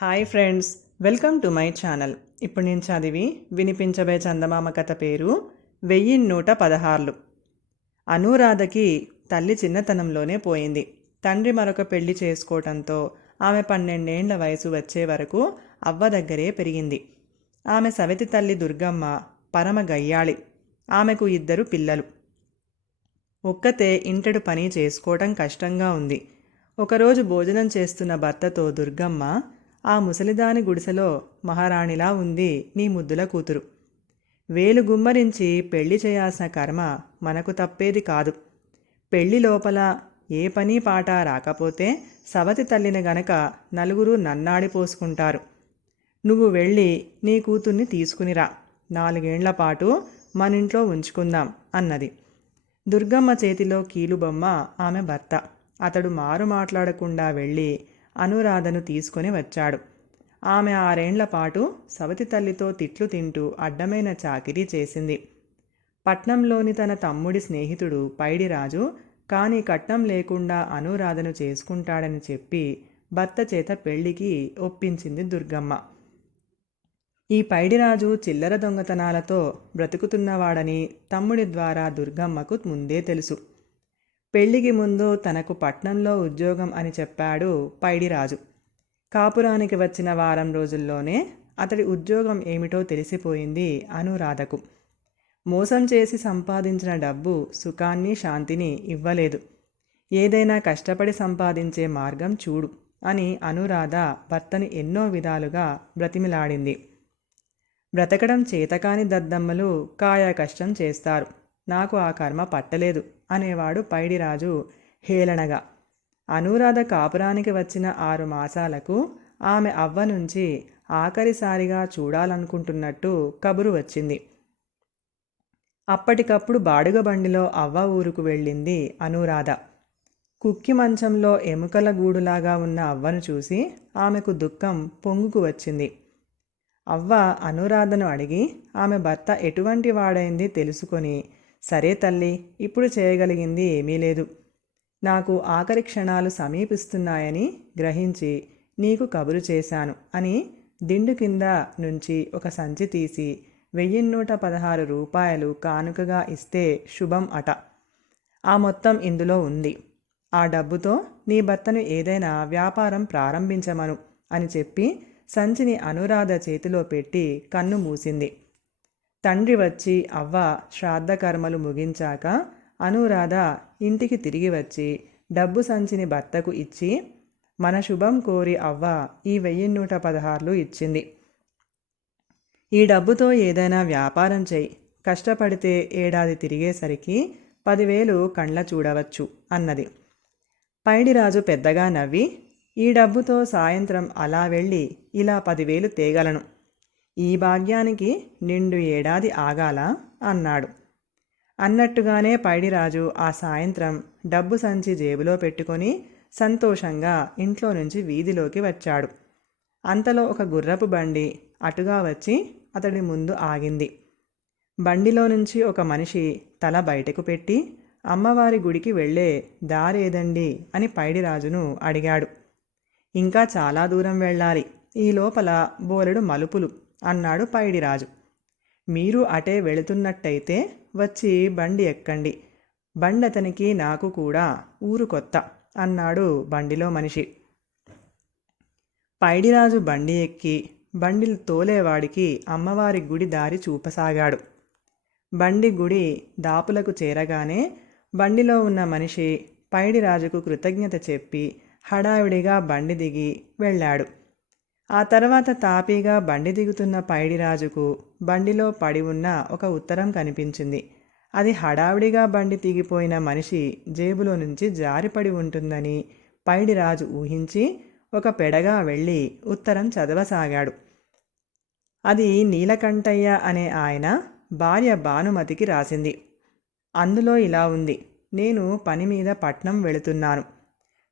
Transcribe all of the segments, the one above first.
Hi friends welcome to my channel. ఇప్పుడు నేను చదివి వినిపించబే చందమామ కథ పేరు వెయ్యి నూట పదహార్లు. అనురాధకి తల్లి చిన్నతనంలోనే పోయింది. తండ్రి మరొక పెళ్ళి చేసుకోవటంతో ఆమె పన్నెండేండ్ల వయసు వచ్చే వరకు అవ్వ దగ్గరే పెరిగింది. ఆమె సవితి తల్లి దుర్గమ్మ పరమ గయ్యాళి. ఆమెకు ఇద్దరు పిల్లలు. ఒక్కతే ఇంటడు పని చేసుకోవటం కష్టంగా ఉంది. ఒకరోజు భోజనం చేస్తున్న భర్తతో దుర్గమ్మ ఆ ముసలిదాని గుడిసెలో మహారాణిలా ఉంది నీ ముద్దుల కూతురు. వేలు గుమ్మరించి పెళ్ళి చేయాల్సిన కర్మ మనకు తప్పేది కాదు. పెళ్ళి లోపల ఏ పని పాట రాకపోతే సవతి తల్లిని గనక నలుగురు నన్నాడి పోసుకుంటారు. నువ్వు వెళ్ళి నీ కూతుర్ని తీసుకునిరా నాలుగేండ్ల పాటు మనింట్లో ఉంచుకుందాం అన్నది. దుర్గమ్మ చేతిలో కీలుబొమ్మ ఆమె భర్త. అతడు మారు మాట్లాడకుండా వెళ్ళి అనురాధను తీసుకొని వచ్చాడు. ఆమె ఆరేండ్ల పాటు సవతి తల్లితో తిట్లు తింటూ అడ్డమైన చాకిరీ చేసింది. పట్నంలోని తన తమ్ముడి స్నేహితుడు పైడిరాజు కానీ కట్నం లేకుండా అనురాధను చేసుకుంటాడని చెప్పి భర్త చేత పెళ్ళికి ఒప్పించింది దుర్గమ్మ. ఈ పైడిరాజు చిల్లర దొంగతనాలతో బ్రతుకుతున్నవాడని తమ్ముడి ద్వారా దుర్గమ్మకు ముందే తెలుసు. పెళ్ళికి ముందు తనకు పట్నంలో ఉద్యోగం అని చెప్పాడు పైడిరాజు. కాపురానికి వచ్చిన వారం రోజుల్లోనే అతడి ఉద్యోగం ఏమిటో తెలిసిపోయింది అనురాధకు. మోసం చేసి సంపాదించిన డబ్బు సుఖాన్ని శాంతిని ఇవ్వలేదు. ఏదైనా కష్టపడి సంపాదించే మార్గం చూడు అని అనురాధ భర్తని ఎన్నో విధాలుగా బ్రతిమిలాడింది. బ్రతకడం చేతకాని దద్దమ్మలు కాయా కష్టం చేస్తారు. నాకు ఆ కర్మ పట్టలేదు. అనేవాడు పైడిరాజు హేళనగా. అనురాధ కాపురానికి వచ్చిన ఆరు మాసాలకు ఆమె అవ్వ నుంచి ఆఖరిసారిగా చూడాలనుకుంటున్నట్టు కబురు వచ్చింది. అప్పటికప్పుడు బాడుగ బండిలో అవ్వ ఊరుకు వెళ్ళింది అనురాధ. కుక్కి మంచంలో ఎముకల గూడులాగా ఉన్న అవ్వను చూసి ఆమెకు దుఃఖం పొంగుకు వచ్చింది. అవ్వ అనురాధను అడిగి ఆమె భర్త ఎటువంటి వాడైంది తెలుసుకొని సరే తల్లి ఇప్పుడు చేయగలిగింది ఏమీ లేదు. నాకు ఆఖరి క్షణాలు సమీపిస్తున్నాయని గ్రహించి నీకు కబురు చేశాను అని దిండు కింద నుంచి ఒక సంచి తీసి వెయ్యి నూట పదహారు రూపాయలు కానుకగా ఇస్తే శుభం అట. ఆ మొత్తం ఇందులో ఉంది. ఆ డబ్బుతో నీ భర్తను ఏదైనా వ్యాపారం ప్రారంభించమను అని చెప్పి సంచిని అనురాధ చేతిలో పెట్టి కన్ను మూసింది. తండ్రి వచ్చి అవ్వ శ్రాద్ధకర్మలు ముగించాక అనురాధ ఇంటికి తిరిగి వచ్చి డబ్బు సంచిని భర్తకు ఇచ్చి మన శుభం కోరి అవ్వ ఈ వెయ్యి నూట పదహారులు ఇచ్చింది. ఈ డబ్బుతో ఏదైనా వ్యాపారం చేయి. కష్టపడితే ఏడాది తిరిగేసరికి పదివేలు కండ్ల చూడవచ్చు అన్నది. పైడిరాజు పెద్దగా నవ్వి ఈ డబ్బుతో సాయంత్రం అలా వెళ్ళి ఇలా పదివేలు తేగలను. ఈ భాగ్యానికి నిండు ఏడాది ఆగాల అన్నాడు. అన్నట్టుగానే పైడిరాజు ఆ సాయంత్రం డబ్బు సంచి జేబులో పెట్టుకొని సంతోషంగా ఇంట్లో నుంచి వీధిలోకి వచ్చాడు. అంతలో ఒక గుర్రపు బండి అటుగా వచ్చి అతడి ముందు ఆగింది. బండిలో నుంచి ఒక మనిషి తల బయటకు పెట్టి అమ్మవారి గుడికి వెళ్ళే దారేదండి అని పైడిరాజును అడిగాడు. ఇంకా చాలా దూరం వెళ్ళాలి. ఈ లోపల బోలెడు మలుపులు. అన్నాడు పైడిరాజు. మీరు అటే వెళుతున్నట్టయితే వచ్చి బండి ఎక్కండి. బండి అతనికి నాకు కూడా ఊరు కొత్త అన్నాడు బండిలో మనిషి. పైడిరాజు బండి ఎక్కి బండిలు తోలేవాడికి అమ్మవారి గుడి దారి చూపసాగాడు. బండి గుడి దాపులకు చేరగానే బండిలో ఉన్న మనిషి పైడిరాజుకు కృతజ్ఞత చెప్పి హడావిడిగా బండి దిగి వెళ్ళాడు. ఆ తర్వాత తాపీగా బండి దిగుతున్న పైడిరాజుకు బండిలో పడి ఉన్న ఒక ఉత్తరం కనిపించింది. అది హడావిడిగా బండి దిగిపోయిన మనిషి జేబులో నుంచి జారిపడి ఉంటుందని పైడిరాజు ఊహించి ఒక పెడగా వెళ్ళి ఉత్తరం చదవసాగాడు. అది నీలకంఠయ్య అనే ఆయన భార్య భానుమతికి రాసింది. అందులో ఇలా ఉంది. నేను పని మీద పట్నం వెళుతున్నాను.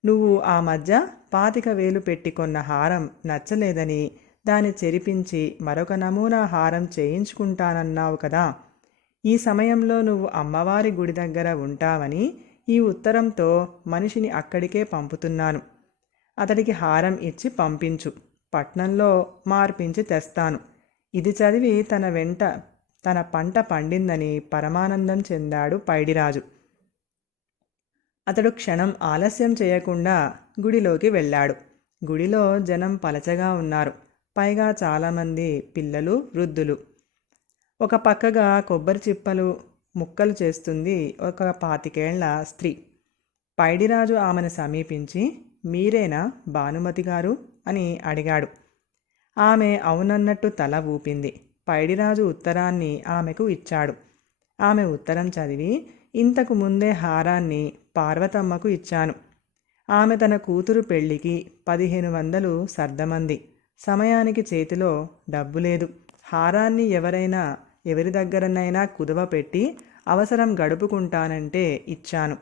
నువ్వు ఆ మధ్య పాతిక వేలు పెట్టి కొన్న హారం నచ్చలేదని దాన్ని చెరిపించి మరొక నమూనా హారం చేయించుకుంటానన్నావు కదా. ఈ సమయంలో నువ్వు అమ్మవారి గుడి దగ్గర ఉంటావని ఈ ఉత్తరంతో మనిషిని అక్కడికే పంపుతున్నాను. అతడికి హారం ఇచ్చి పంపించు. పట్నంలో మార్పించి తెస్తాను. ఇది చదివి తన వెంట తన పంట పండిందని పరమానందం చెందాడు పైడిరాజు. అతడు క్షణం ఆలస్యం చేయకుండా గుడిలోకి వెళ్ళాడు. గుడిలో జనం పలచగా ఉన్నారు. పైగా చాలామంది పిల్లలు వృద్ధులు. ఒక పక్కగా కొబ్బరి చిప్పలు ముక్కలు చేస్తుంది ఒక పాతికేళ్ళ స్త్రీ. పైడిరాజు ఆమెను సమీపించి మీరేనా భానుమతి గారు అని అడిగాడు. ఆమె అవునన్నట్టు తల ఊపింది. పైడిరాజు ఉత్తరాన్ని ఆమెకు ఇచ్చాడు. ఆమె ఉత్తరం చదివి ఇంతకు ముందే హారాన్ని పార్వతమ్మకు ఇచ్చాను. ఆమె తన కూతురు పెళ్ళికి పదిహేను వందలు సర్దమంది. సమయానికి చేతిలో డబ్బు లేదు. హారాన్ని ఎవరైనా ఎవరి దగ్గరనైనా కుదువ పెట్టి అవసరం గడుపుకుంటానంటే ఇచ్చాను.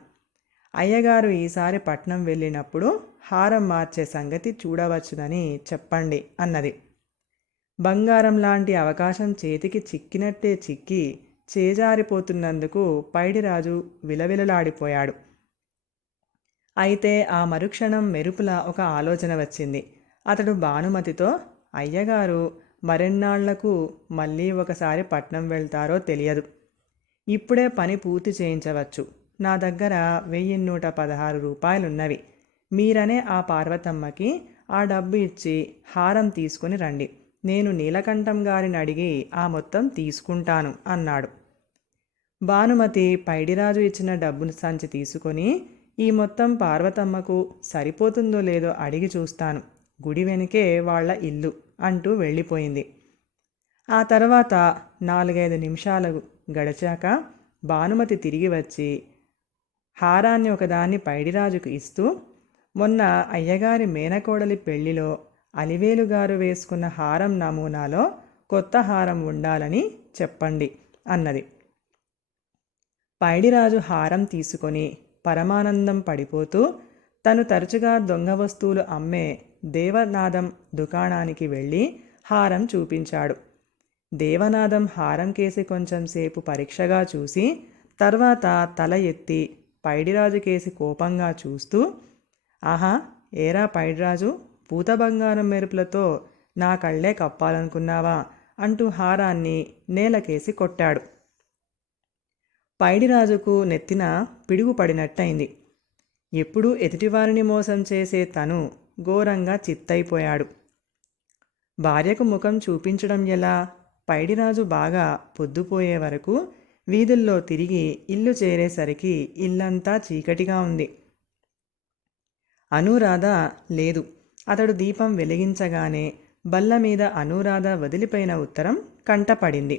అయ్యగారు ఈసారి పట్నం వెళ్ళినప్పుడు హారం మార్చే సంగతి చూడవచ్చునని చెప్పండి అన్నది. బంగారం లాంటి అవకాశం చేతికి చిక్కినట్టే చిక్కి చేజారిపోతున్నందుకు పైడిరాజు విలవిలలాడిపోయాడు. అయితే ఆ మరుక్షణం మెరుపుల ఒక ఆలోచన వచ్చింది. అతడు భానుమతితో అయ్యగారు మరెన్నాళ్ళకు మళ్ళీ ఒకసారి పట్నం వెళ్తారో తెలియదు. ఇప్పుడే పని పూర్తి చేయించవచ్చు. నా దగ్గర వెయ్యి నూట పదహారు రూపాయలున్నవి. మీరనే ఆ పార్వతమ్మకి ఆ డబ్బు ఇచ్చి హారం తీసుకుని రండి. నేను నీలకంఠం గారిని అడిగి ఆ మొత్తం తీసుకుంటాను అన్నాడు. భానుమతి పైడిరాజు ఇచ్చిన డబ్బును సంచి తీసుకొని ఈ మొత్తం పార్వతమ్మకు సరిపోతుందో లేదో అడిగి చూస్తాను. గుడి వెనుకే వాళ్ళ ఇల్లు అంటూ వెళ్ళిపోయింది. ఆ తర్వాత నాలుగైదు నిమిషాలు గడిచాక భానుమతి తిరిగి వచ్చి హారాన్ని ఒకదాన్ని పైడిరాజుకు ఇస్తూ మొన్న అయ్యగారి మేనకోడలి పెళ్ళిలో అలివేలు గారు వేసుకున్న హారం నమూనాలో కొత్త హారం ఉండాలని చెప్పండి అన్నది. పైడిరాజు హారం తీసుకొని పరమానందం పడిపోతూ తను తరచుగా దొంగ వస్తువులు అమ్మే దేవనాదం దుకాణానికి వెళ్ళి హారం చూపించాడు. దేవనాదం హారం కేసి కొంచెం సేపు పరీక్షగా చూసి తర్వాత తల ఎత్తి పైడిరాజు కేసి కోపంగా చూస్తూ ఆహా ఏరా పైడిరాజు పూత బంగారం మెరుపులతో నా కళ్ళే కప్పాలనుకున్నావా అంటూ హారాన్ని నేలకేసి కొట్టాడు. పైడిరాజుకు నెత్తిన పిడుగు పడినట్టయింది. ఎప్పుడూ ఎదుటివారిని మోసం చేసే తను ఘోరంగా చిత్తైపోయాడు భార్యకు ముఖం చూపించడం ఎలా? పైడిరాజు బాగా పొద్దుపోయే వరకు వీధుల్లో తిరిగి ఇల్లు చేరేసరికి ఇల్లంతా చీకటిగా ఉంది. అనురాధ లేదు. అతడు దీపం వెలిగించగానే బల్ల మీద అనురాధ వదిలిపోయిన ఉత్తరం కంటపడింది.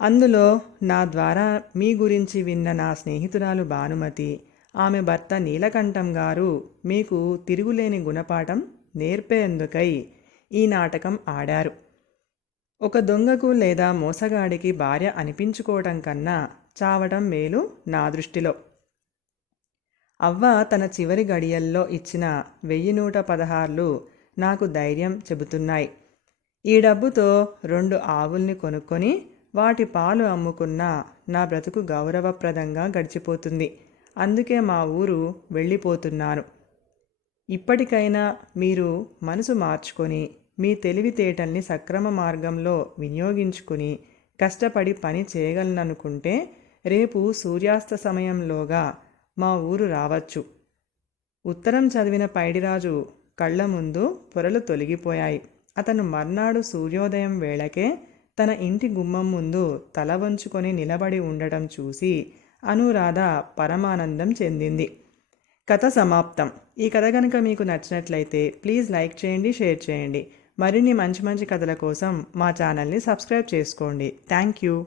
అందులో నా ద్వారా మీ గురించి విన్న నా స్నేహితురాలు భానుమతి ఆమె భర్త నీలకంఠం గారు మీకు తిరుగులేని గుణపాఠం నేర్పేందుకై ఈ నాటకం ఆడారు. ఒక దొంగకు లేదా మోసగాడికి భార్య అనిపించుకోవటం కన్నా చావటం మేలు నా దృష్టిలో. అవ్వ తన చివరి గడియల్లో ఇచ్చిన వెయ్యి నూట పదహార్లు నాకు ధైర్యం చెబుతున్నాయి. ఈ డబ్బుతో రెండు ఆవుల్ని కొనుక్కొని వాటి పాలు అమ్ముకున్న నా బ్రతుకు గౌరవప్రదంగా గడిచిపోతుంది. అందుకే మా ఊరు వెళ్ళిపోతున్నాను ఇప్పటికైనా మీరు మనసు మార్చుకొని మీ తెలివితేటల్ని సక్రమ మార్గంలో వినియోగించుకుని కష్టపడి పని చేయగలననుకుంటే రేపు సూర్యాస్త సమయంలోగా మా ఊరు రావచ్చు. ఉత్తరం చదివిన పైడిరాజు కళ్ళ ముందు పొరలు తొలగిపోయాయి. అతను మర్నాడు సూర్యోదయం వేళకే తన ఇంటి గుమ్మం ముందు తల వంచుకొని నిలబడి ఉండటం చూసి అనురాధ పరమానందం చెందింది. కథ సమాప్తం. ఈ కథ కనుక మీకు నచ్చినట్లయితే ప్లీజ్ లైక్ చేయండి షేర్ చేయండి. మరిన్ని మంచి మంచి కథల కోసం మా ఛానల్ని సబ్స్క్రైబ్ చేసుకోండి. Thank you.